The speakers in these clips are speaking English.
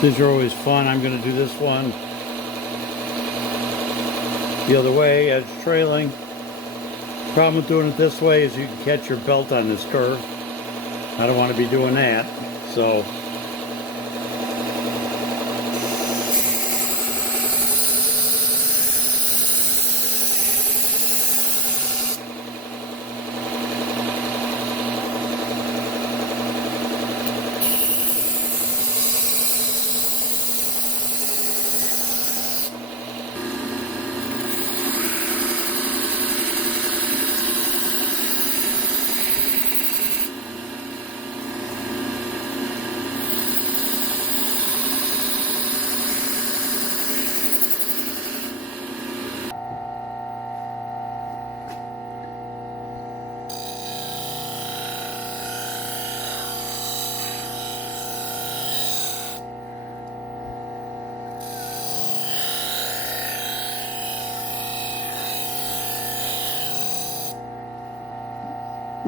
These are always fun. I'm going to do this one the other way as trailing. Problem with doing it this way is you can catch your belt on this curve. I don't want to be doing that. So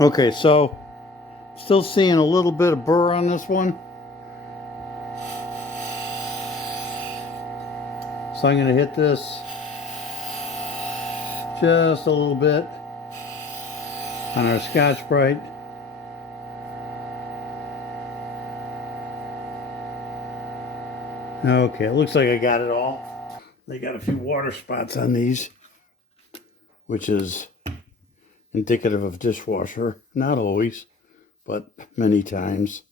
okay, so still seeing a little bit of burr on this one. So I'm going to hit this just a little bit on our Scotch-Brite. Okay, it looks like I got it all. They got a few water spots on these, which is indicative of dishwasher. Not always, but many times.